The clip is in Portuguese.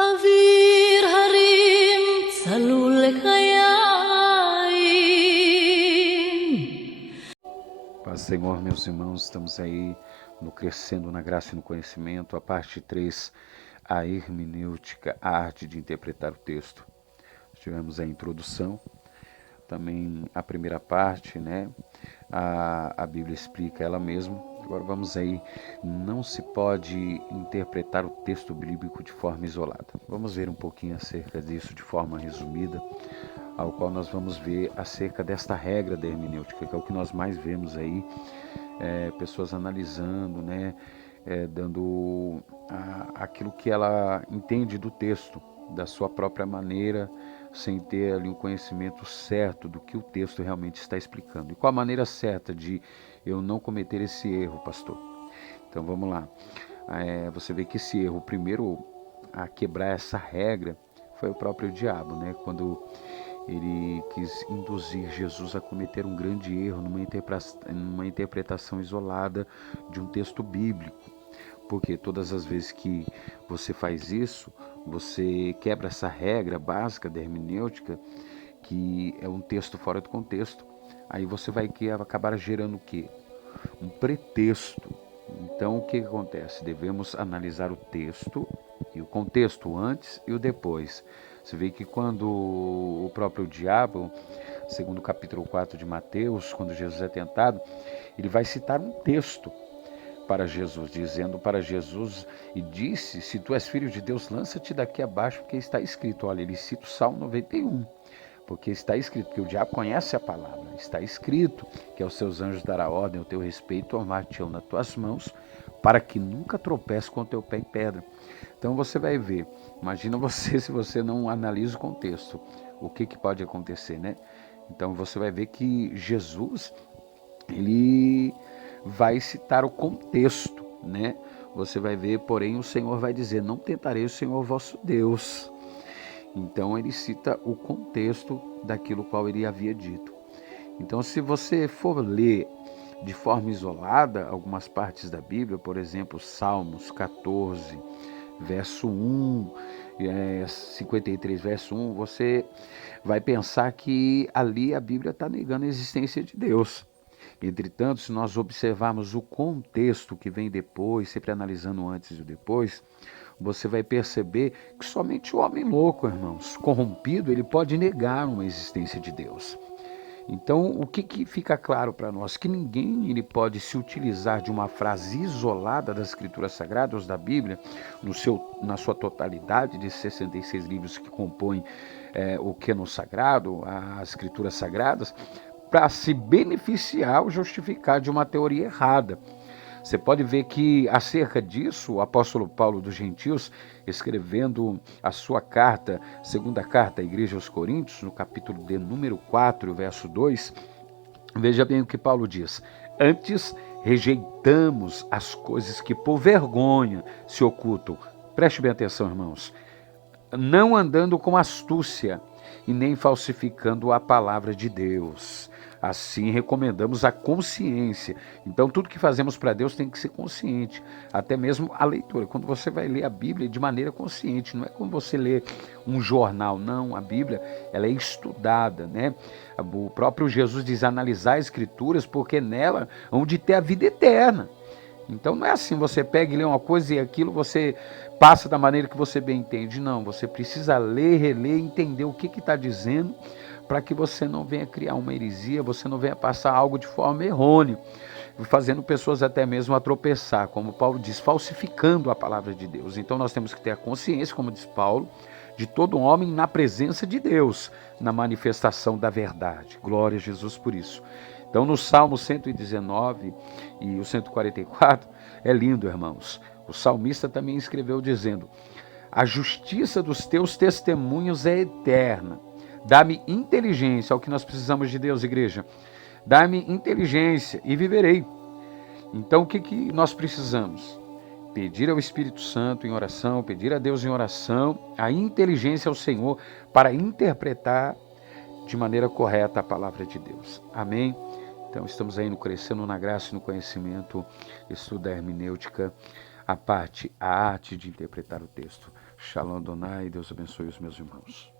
אוויר הרים צלול לחיים. Paz, Senhor, meus irmãos, estamos aí no Crescendo na Graça e no Conhecimento, a parte 3, a hermenêutica, a arte de interpretar o texto. Tivemos a introdução, também a primeira parte, né? A Bíblia explica ela mesma. Agora vamos aí, não se pode interpretar o texto bíblico de forma isolada. Vamos ver um pouquinho acerca disso de forma resumida, ao qual nós vamos ver acerca desta regra da hermenêutica, que é o que nós mais vemos aí, pessoas analisando, né, dando aquilo que ela entende do texto, da sua própria maneira, sem ter ali um conhecimento certo do que o texto realmente está explicando. E qual a maneira certa de eu não cometer esse erro, pastor? Então vamos lá. Você vê que esse erro, o primeiro a quebrar essa regra, foi o próprio diabo, né? Quando ele quis induzir Jesus a cometer um grande erro numa interpretação isolada de um texto bíblico. Porque todas as vezes que você faz isso, você quebra essa regra básica da hermenêutica, que é um texto fora do contexto. Aí você vai acabar gerando o quê? Um pretexto. Então o que acontece? Devemos analisar o texto e o contexto antes e o depois. Você vê que quando o próprio diabo, segundo o capítulo 4 de Mateus, quando Jesus é tentado, ele vai citar um texto para Jesus, dizendo para Jesus, e disse, se tu és filho de Deus, lança-te daqui abaixo, porque está escrito. Olha, ele cita o Salmo 91, porque está escrito, que o diabo conhece a palavra, está escrito que aos seus anjos dará ordem ao teu respeito, tomar-te-ão nas tuas mãos, para que nunca tropece com o teu pé em pedra. Então você vai ver, imagina você se você não analisa o contexto, o que pode acontecer, né? Então você vai ver que Jesus, ele vai citar o contexto, né? Você vai ver, porém, o Senhor vai dizer, não tentarei o Senhor vosso Deus. Então ele cita o contexto daquilo qual ele havia dito. Então se você for ler de forma isolada algumas partes da Bíblia, por exemplo, Salmos 14, verso 1, 53, verso 1, você vai pensar que ali a Bíblia está negando a existência de Deus. Entretanto, se nós observarmos o contexto que vem depois, sempre analisando o antes e o depois, você vai perceber que somente o homem louco, irmãos, corrompido, ele pode negar uma existência de Deus. Então, o que fica claro para nós? Que ninguém ele pode se utilizar de uma frase isolada das Escrituras Sagradas, da Bíblia, na sua totalidade de 66 livros que compõem o Cânon Sagrado, as Escrituras Sagradas, para se beneficiar ou justificar de uma teoria errada. Você pode ver que, acerca disso, o apóstolo Paulo dos Gentios, escrevendo a sua carta, segunda carta à igreja aos Coríntios, no capítulo de número 4, verso 2, veja bem o que Paulo diz. Antes, rejeitamos as coisas que por vergonha se ocultam. Preste bem atenção, irmãos. Não andando com astúcia e nem falsificando a palavra de Deus. Assim recomendamos a consciência. Então tudo que fazemos para Deus tem que ser consciente. Até mesmo a leitura. Quando você vai ler a Bíblia de maneira consciente, não é como você lê um jornal, não. A Bíblia, ela é estudada, né? O próprio Jesus diz, analisar as Escrituras, porque nela onde ter a vida eterna. Então não é assim, você pega e lê uma coisa e aquilo você passa da maneira que você bem entende. Não, você precisa ler, reler, entender o que está dizendo, para que você não venha criar uma heresia, você não venha passar algo de forma errônea, fazendo pessoas até mesmo a tropeçar, como Paulo diz, falsificando a palavra de Deus. Então nós temos que ter a consciência, como diz Paulo, de todo homem na presença de Deus, na manifestação da verdade. Glória a Jesus por isso. Então no Salmo 119 e o 144, é lindo, irmãos. O salmista também escreveu dizendo, a justiça dos teus testemunhos é eterna. Dá-me inteligência, é o que nós precisamos de Deus, igreja. Dá-me inteligência e viverei. Então o que nós precisamos? Pedir ao Espírito Santo em oração, pedir a Deus em oração, a inteligência ao Senhor para interpretar de maneira correta a palavra de Deus. Amém? Então estamos aí no Crescendo na Graça e no Conhecimento, estudo da hermenêutica, a parte, a arte de interpretar o texto. Shalom Adonai, Deus abençoe os meus irmãos.